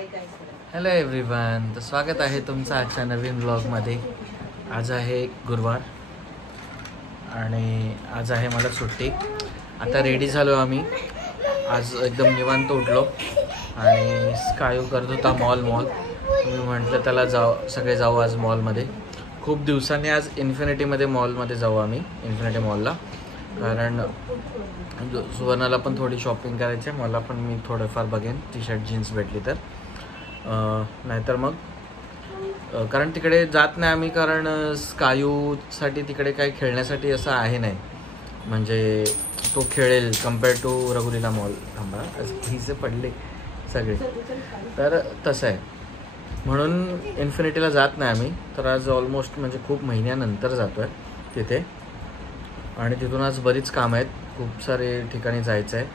Hello everyone, तर स्वागत आहे तुमचं आजच्या नवीन ब्लॉगमध्ये. आज आहे गुरुवार आणि आज आहे मला सुट्टी. आता रेडी झालो आम्ही. आज एकदम निवांत उठलो आणि स्कायू करत होता मॉल. मी म्हटलं त्याला सगळे जाऊ आज मॉलमध्ये. खूप दिवसांनी आज इन्फिनिटीमध्ये मॉलमध्ये जाऊ आम्ही, इन्फिनिटी मॉलला. कारण सुवर्णाला पण थोडी शॉपिंग करायची आहे, मला पण मी थोडंफार बघेन टी शर्ट जीन्स भेटली तर. नाहीतर मग कारण तिकडे जात नाही आम्ही, कारण स्कायूसाठी तिकडे काही खेळण्यासाठी असं आहे नाही, म्हणजे तो खेळेल कम्पेअर टू रघुलीला मॉल. थांबा, पैसे पडले सगळे, तर तसं आहे म्हणून इन्फिनिटीला जात नाही आम्ही. तर आज ऑलमोस्ट म्हणजे खूप महिन्यानंतर जातो आहे तिथे. आणि तिथून आज बरीच कामं आहेत, खूप सारे ठिकाणी जायचं आहे.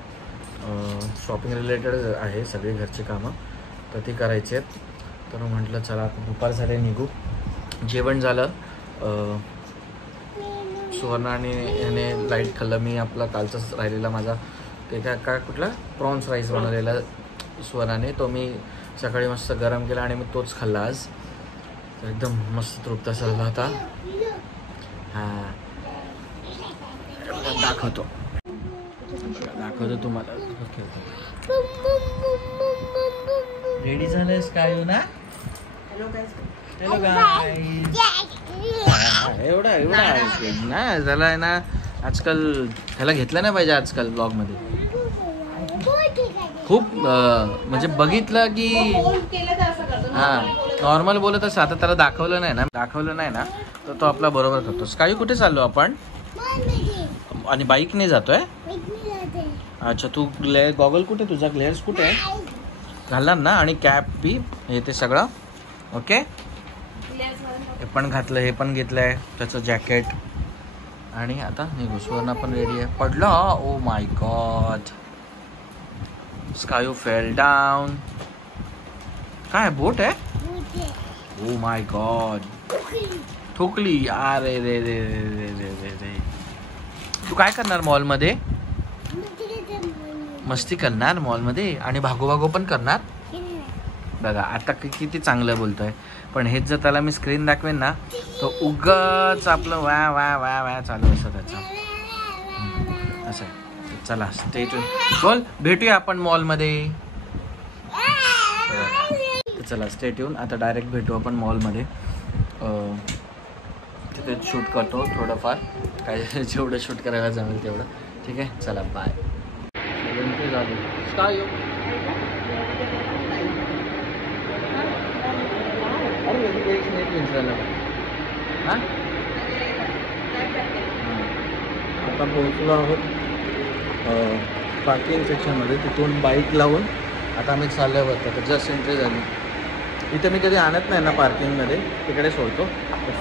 शॉपिंग रिलेटेड आहे सगळी घरची कामं, तर ती करायची आहेत. तर म्हटलं चला आता दुपार झाले निघू. जेवण झालं. सुवर्ण आणि याने लाईट खाल्लं. मी आपला कालचाच राहिलेला माझा ते काय कुठला प्रॉन्स राईस बनवलेला सुवर्णाने, तो मी सकाळी मस्त गरम केला आणि मी तोच खाल्ला आज. तर एकदम मस्त तृप्त झाला होता. हां, दाखवतो तुम्हाला. रेडी झालंयस कायू ना? Hello guys. एवढा ना झाला आहे ना. आजकाल ह्याला घेतलं नाही पाहिजे आजकाल ब्लॉगमध्ये. खूप म्हणजे बघितलं की हां नॉर्मल बोलत असं. आता त्याला दाखवलं नाही ना तर तो आपला बरोबर करतो. कायू कुठे चाललो आपण? आणि बाईकने जातोय. अच्छा, तू गॉगल कुठे, तुझा ग्लेअर्स कुठे आहे? घालणार ना, आणि कॅप बी हे ते सगळं ओके. हे पण घातलं, हे पण घेतलंय त्याचं जॅकेट. आणि आता निघू. सुवर्ण पण रेडी आहे. पडला. ओ माय गॉड, स्कायू फेल डाऊन. काय बोट आहे? ओ माय गॉड, ठोकली. अरे रे रे रे रे रे रे रे. तू काय करणार मॉलमध्ये? मस्ती करणार मॉलमध्ये आणि भागोभागो पण करणार. बघा आता किती चांगलं बोलतोय, पण हेच जर त्याला मी स्क्रीन दाखवेन ना तो उगाच आपलं वा वा वा वा चालू असं त्याचं असं. चला स्टे ट्यून. बोल, भेटूया आपण मॉलमध्ये. चला स्टे ट्यून. आता डायरेक्ट भेटू आपण मॉलमध्ये. तिथे शूट करतो थोडंफार, काय जेवढं शूट करायला जमेल तेवढं. ठीक आहे, चला बाय. झाली स्कायू. हां आता पोहोचलो आहोत पार्किंग सेक्शनमध्ये. तिथून बाईक लावून आता आम्ही चाललो होतो. तर जस्ट एंट्री झाली. इथे मी कधी आणत नाही ना पार्किंगमध्ये, तिकडे सोडतो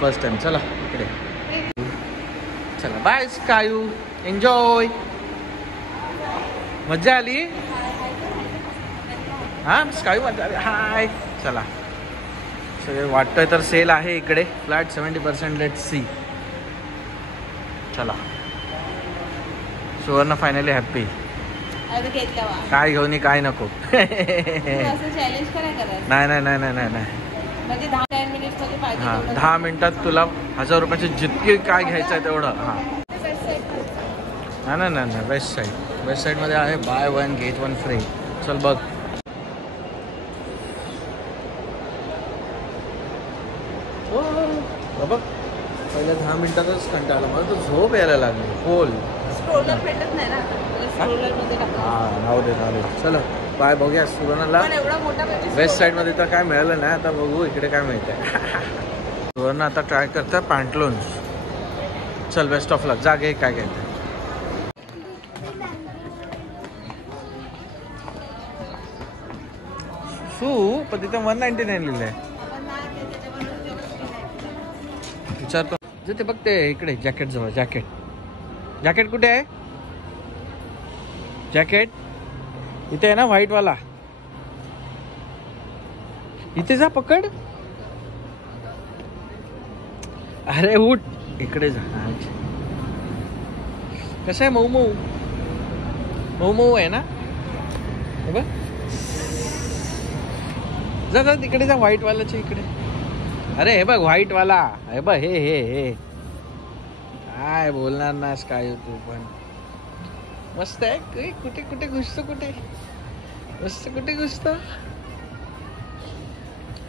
फर्स्ट टाइम. चला इकडे. चला बाय स्कायू, एन्जॉय. मजा आली? हां स्कायू मजा आली. हाय. चला सगळे वाटतंय तर सेल आहे इकडे, फ्लॅट 70%. Let see. चला सुवर्ण फायनली हॅप्पी. काय घेऊन काय नको. नाही. हां 10 मिनिटात तुला 1000 रुपयाचे जितके काय घ्यायचं आहे तेवढं. हां नाही वेस्ट साईडमध्ये आहे बाय 1 गेट 1 फ्री. चल बघ. बघ पहिल्या 10 मिनिटातच कंटाळला मला, तर झोप यायला लागली. होल स्क्रोलर भेटत नाही ना, हां राहू दे. चला बाय. बघूया सुवर्णाला वेस्ट साईडमध्ये तर काय मिळालं नाही. आता बघू इकडे काय मिळतंय. सुवर्ण आता ट्राय करतं पॅन्टलून्स. चल बेस्ट ऑफ लक. जा घे काय घ्यायचं. पण तिथं 199 लिहिलंय. विचारतो जे ते बघ ते इकडे जॅकेट जवळ. जॅकेट कुठे आहे? जॅकेट इथे आहे ना व्हाईटवाला. इथे जा पकड. अरे उठ इकडे जा. कसं आहे? मऊ आहे ना. हे बघ जा जा तिकडे जा, व्हाईट वालाच्या इकडे. अरे हे बघ व्हाईट वाला, हे बघ हे हे हे काय बोलणार ना स्काय तू पण. मस्त आहे. कुठे कुठे घुसतो, कुठे मस्त कुठे घुसतो.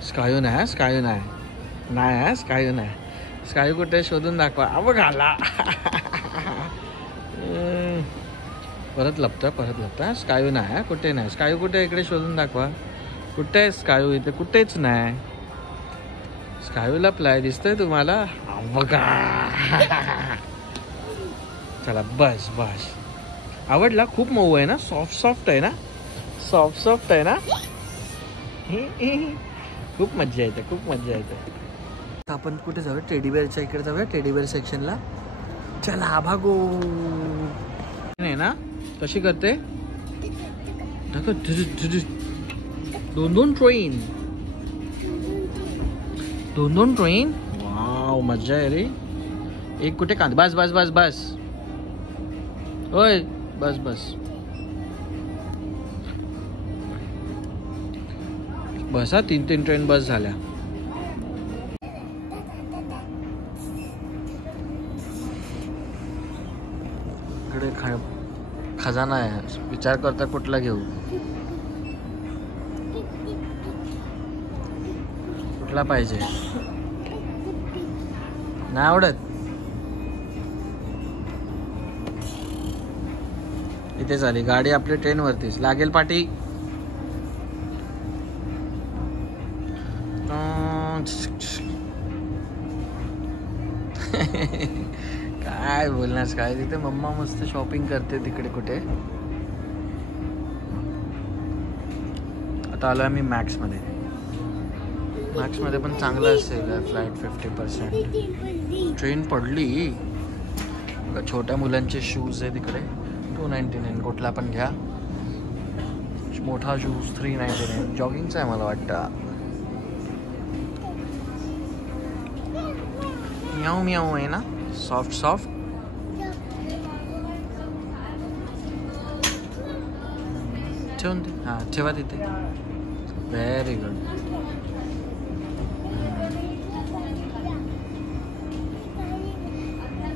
स्कायू नाही, स्कायू नाही, नाही स्कायू नाही. स्कायू कुठे शोधून दाखवा. अब घाला. परत लपतोय. स्कायू नाही, कुठे नाही स्कायू. कुठे इकडे शोधून दाखवा. कुठे आहे स्कायू? इथे कुठेच नाही. स्कायू लपलाय, दिसतंय तुम्हाला? बघा. चला बस बस. आवडला? खूप मऊ आहे ना, सॉफ्ट आहे ना, सॉफ्ट आहे ना. खूप मज्जा येते. आपण कुठे जाऊया? टेडीबेअरच्या इकडे जाऊया, टेडीबेअर सेक्शनला. चला भागो. नाही ना, कशी करते? दोन ट्रेन. वाव, मज्जा आहे रे. एक कुठे कांद. बस बस बस बस. ओय बस बस बस. हा 3 ट्रेन बस झाल्या. इकडे खजाना आहे. विचार करता कुठला घेऊ, कुठला पाहिजे. नाही आवडत. इथे झाली गाडी आपली ट्रेन वरतीच लागेल पाठी. काय बोलणार काय. तिथे मम्मा मस्त शॉपिंग करते तिकडे कुठे. आता आलो आम्ही मॅक्स मध्ये पण चांगलं असेल फ्लाईट. 50% ट्रेन पडली. छोट्या मुलांचे शूज आहे तिकडे. 299. कुठला पण घ्या. मोठा शूज 399. जॉगिंगचा आहे मला वाटतं. म्याऊ आहे ना, सॉफ्ट. ठेवून दे. हां ठेवा तिथे. Very good.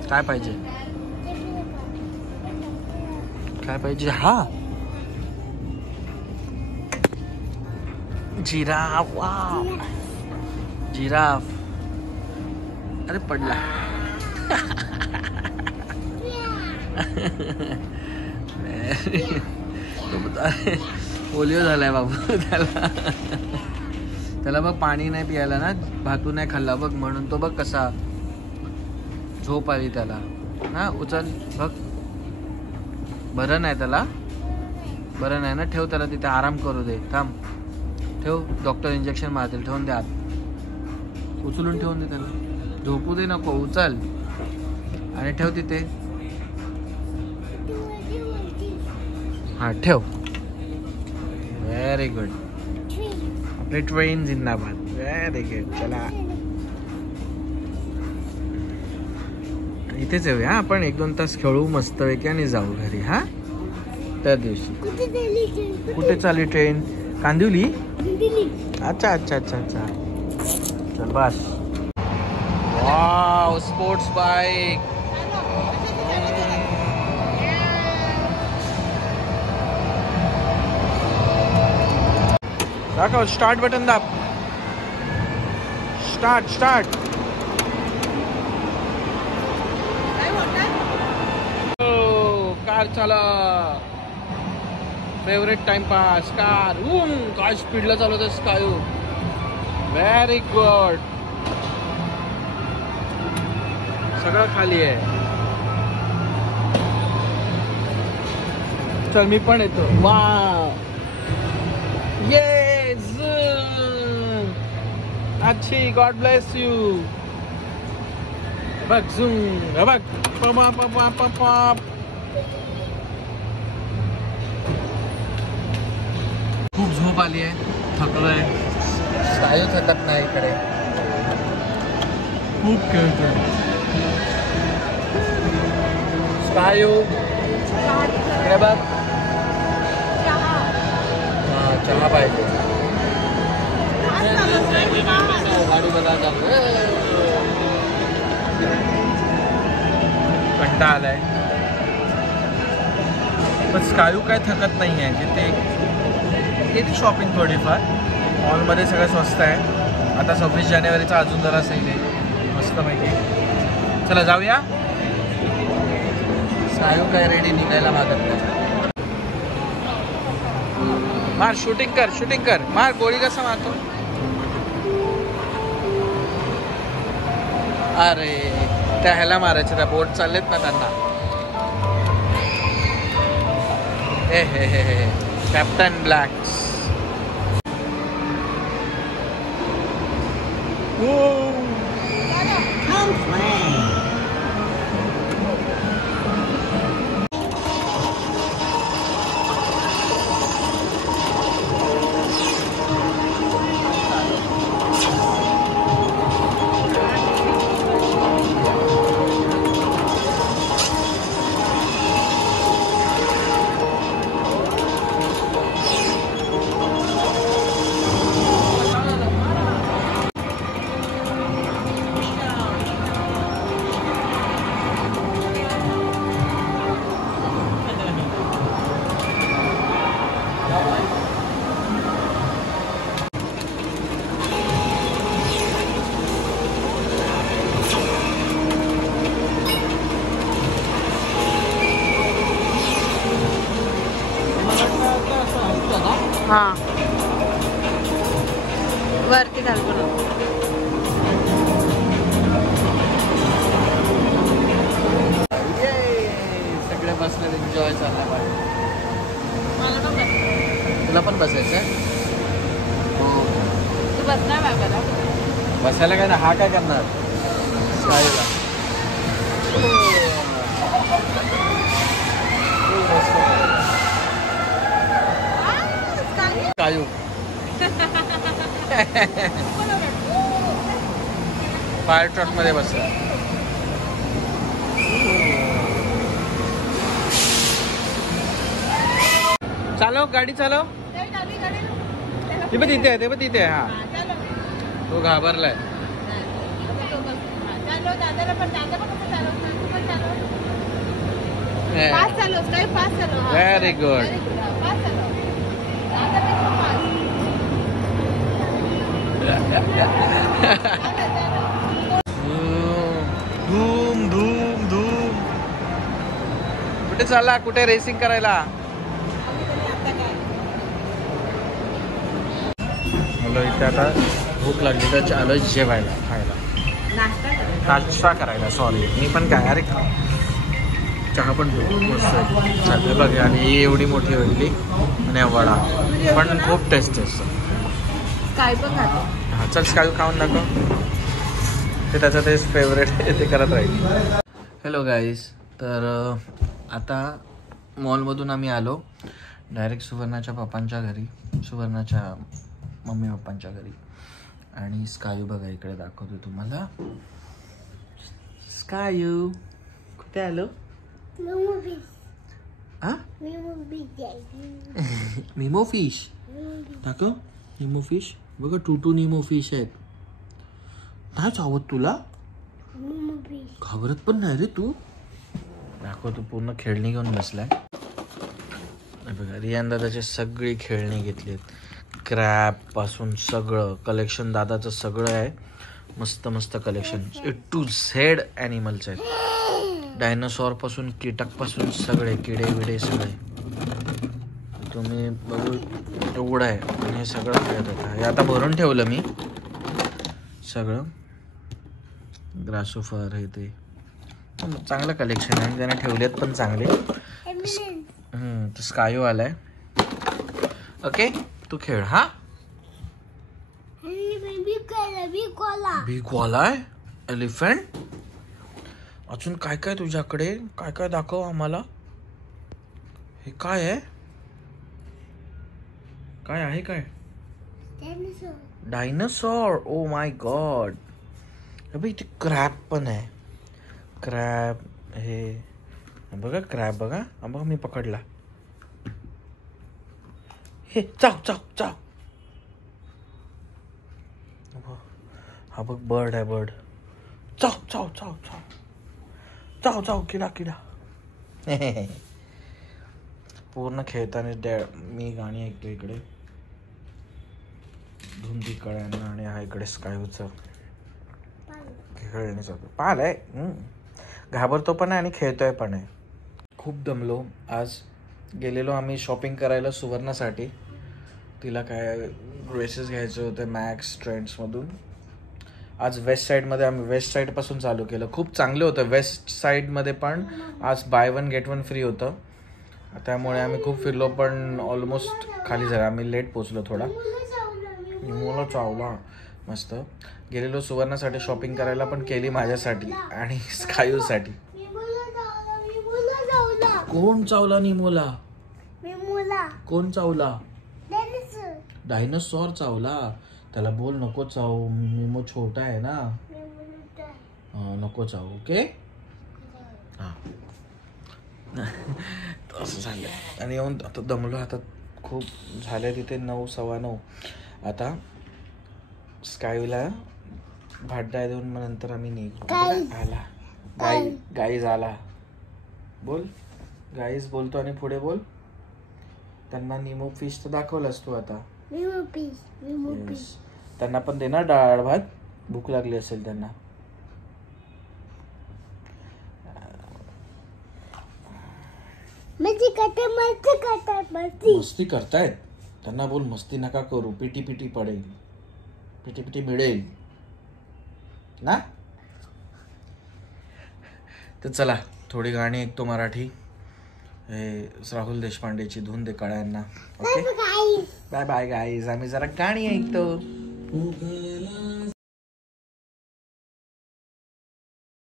काय पाहिजे? हा जिराफ. Wow, giraffe. अरे पडला. पोलिओ झालाय बाबू त्याला बघ. पाणी नाही प्यायला ना, भातू नाही खाल्ला बघ, म्हणून तो बघ कसा झोप आली त्याला. हा उचल बघ. बरं नाही त्याला, बरं नाही ना. ठेव त्याला तिथे, आराम करू दे. थांब ठेव, डॉक्टर इंजेक्शन मारतील. ठेवून दे आत, उचलून ठेवून दे त्याला. झोपू दे नको, उचल आणि ठेव तिथे. हा ठेव. Very good. आपली ट्रेन जिंदाबाद. Very good. चला इथेच येऊया आपण. 1-2 तास खेळू मस्त पैकी आणि जाऊ घरी. हा त्या दिवशी. कुठे चालली ट्रेन? कांदिवली. अच्छा. चल बस. Wow, sports bike. दाखव. स्टार्ट बटन दाब. स्टार्ट. कार चाला. Favourite timepass car. काय स्पीडला चालवत स्कायू. Very good. सगळं खाली आहे. चल मी पण येतो. Wow, yes. अच्छी. God bless you. बघ झूम. बघ पप. खूप झोप आली आहे, थकलोय. स्कायू थकत नाही इकडे. खूप खेळतोय स्कायू. इकडे बघ. चहा पाहिजे. गाडी बघा कंटाळा आलाय. पण स्कायू काय थकत नाही आहे. जिथे केली शॉपिंग थोडीफार. मॉलमध्ये सगळं स्वस्त आहे. आता 26 जानेवारीचा अजून जरा सेल आहे मस्तपैकी. चला जाऊया. स्कायू काय रेडी निघायला मागत नाही. मार शूटिंग कर मार. गोळी कसा मारतो. अरे त्या ह्याला मारायचं. त्या बोट चाललेत ना त्यांना. हे कॅप्टन ब्लॅक्स. हाँ वरती घाल बरं. सगळे बसले एन्जॉय झाला पाहिजे. तुला पण बसायचं. तू बसणार बाबाला. बसायला काय ना. हा काय करणार स्कायूला. स्कायू फायर ट्रक मध्ये बसला. चालव गाडी चालव. ते पण तिथे आहे. तिथे आहे. हा तो घाबरलाय. Very good. धूम धूम धूम. कुठे चालला. कुठे रेसिंग करायला. मला इथे आता भूक लागली तर चालू जेवायला खायला. नाश्ता करायला. सॉरी मी पण काय. अरे चहा पण मस्त आहे. बघ. आणि ही एवढी मोठी होईल आणि वडा पण खूप टेस्ट आहे. काय पण खातो. हा चल स्कायू खाऊन दाखव. ते त्याचं ते फेवरेट ते करत राहील. Hello guys. तर आता मॉलमधून आम्ही आलो डायरेक्ट सुवर्णाच्या पप्पांच्या घरी. सुवर्णाच्या मम्मी पप्पांच्या घरी. आणि स्कायू बघा इकडे दाखवतो तुम्हाला. स्कायू कुठे आलो. निमो फिश दाखव. निमो फिश बघा. टू निमो फिश आहेत. नाही चावत तुला. घाबरत पण नाही रे तू. दाखव. तू पूर्ण खेळणी घेऊन बसलाय. बघा रियान दादाचे सगळी खेळणी घेतलीत. क्रॅब पासून सगळं कलेक्शन दादाचं सगळं आहे. मस्त मस्त collection. A to Z animals आहेत. डायनासॉर पासून कीटक पासून सगळे किडे विडे सगळे तुम्ही बघू. एवढं आहे. आणि हे सगळं खेळत होता. हे आता भरून ठेवलं मी सगळं. ग्रासोफर हे ते चांगलं कलेक्शन आहे. त्याने ठेवलेत पण चांगले. स्कायू आलाय. ओके तू खेळ. हा बिगवाला आहे. एलिफंट. अजून काय काय तुझ्याकडे. काय काय दाखव आम्हाला. हे काय आहे. काय आहे. काय डायनासॉर. O my God. अबे इथे क्रॅब पण आहे. क्रॅब हे बघा. क्रॅब बघा. बघा मी पकडला. हे चाव चाव चाव. हा बघ बर्ड आहे बर्ड. चाव चाव चाव चाव चाव चाव किडा किडा. पूर्ण खेळताना मी गाणी ऐकतो इकडे धुंदी कळ्यांना आणि हा इकडे स्कायूचं खेळण्याचं पाल आहे. घाबरतो पण आहे आणि खेळतोय पण आहे. खूप दमलो. आज गेलेलो आम्ही शॉपिंग करायला सुवर्णासाठी. तिला काय ड्रेसेस घ्यायचे होते मॅक्स ट्रेंड्समधून. आज वेस्ट साईडमध्ये आम्ही वेस्ट साईडपासून चालू केलं. खूप चांगलं होतं वेस्ट साईडमध्ये पण. आज बाय 1 गेट 1 फ्री होतं. त्यामुळे आम्ही खूप फिरलो पण ऑलमोस्ट खाली झालं. आम्ही लेट पोचलो थोडा. मुलं चावला मस्त. गेलेलो सुवर्णासाठी शॉपिंग करायला पण केली माझ्यासाठी आणि स्कायूसाठी. कोण चावला निमोला? कोण चावला? डायनोसॉर चावला. त्याला बोल नको चावू. निमो छोटा आहे ना. नको चावू. ओके हा. असं झालं आणि येऊन आता दमलो. आता खूप झाले तिथे 9 सव्वा 9. आता स्कायूला भाड्या देऊन मग नंतर आम्ही निघू. आला गाईज आला. बोल गाईज बोलतो आणि पुढे बोल. त्यांना निमो फिश तर दाखवलास तू आता. Yes. त्यांना पण दे ना डाळ भात. भूक लागली असेल त्यांना. मस्ती करतायत. त्यांना बोल मस्ती नका करू. पिटी पिटी पडेल. पिटी पिटी मिळेल ना. तर चला थोडी गाणी ऐकतो मराठी. हे राहुल देशपांडेची धून दे कळ्यांना. Okay bye bye guys. आम्ही जरा गाणी ऐकतो.